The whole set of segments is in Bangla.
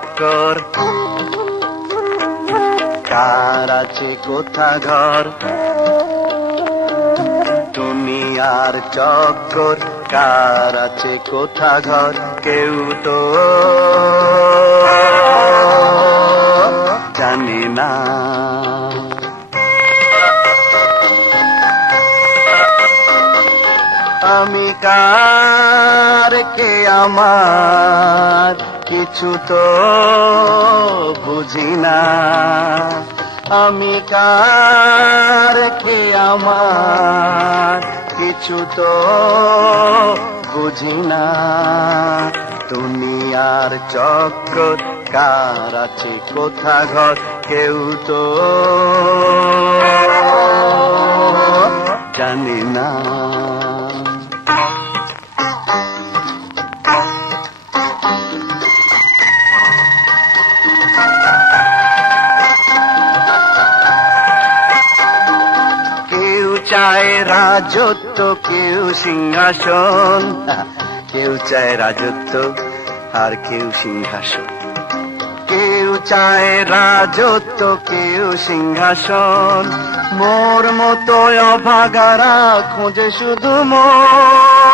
চক্কর, কার আছে কোথা ঘর। দুনিয়ার চক্কর, কার আছে কোথা ঘর, কেউ তো জানে না। আমি কার, কে আমার, কিছু তো বুঝি না। আমি কার, কে আমার, কিছু তো বুঝি না। দুনিয়ার চক্কর, কার আছে কোথা ঘর, কেউ তো জানে না। চায় রাজত্ব, কেউ সিংহাসন, কেউ চায় রাজত্ব আর কেউ সিংহাসন। কেউ চায় রাজত্ব, কেউ সিংহাসন, মোর মতো অভাগারা খোঁজে শুধু মন।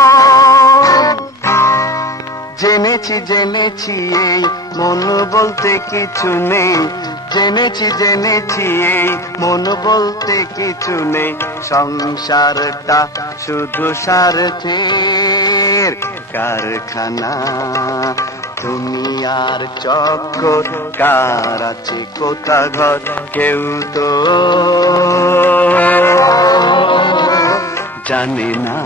জেনেছি জেনেছি এই মন বলতে কিছু নেই, জেনেছি জেনেছি এই মন বলতে কিছু নেই। সংসারটা শুধু স্বার্থের কারখানা। দুনিয়ার চক্কর, কার আছে কোথা ঘর, কেউ তো জানে না।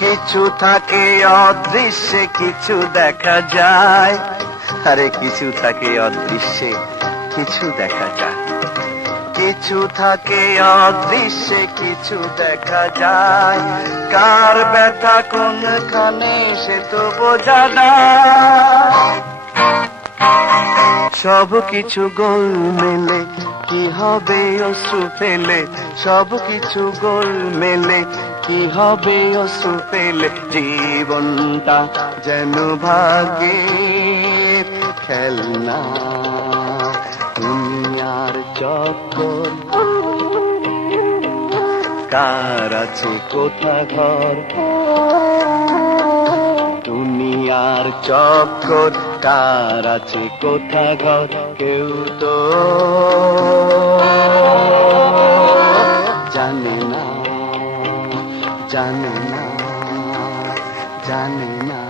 কিছু থাকে অদৃশ্যে, কিছু দেখা যায়। আরে কিছু থাকে অদৃশ্যে, কিছু দেখা যায়। কিছু থাকে অদৃশ্যে, কিছু দেখা যায়। কার ব্যথা কোনখানে সে তো বোঝা যায়। সব কিছু গোল মেলে, কি হবে অশ্রু ফেলে। সব কিছু গোল মেলে, কি হবে অশ্রু ফেলে। জীবনটা যেন ভাগ্যের খেলনা। দুনিয়ার চক্কর, কার আছে কোথা ঘর। দুনিয়ার চক্কর, কার আছে কোথা ঘর, কেউ তো জানে না, জানে না, জানে না।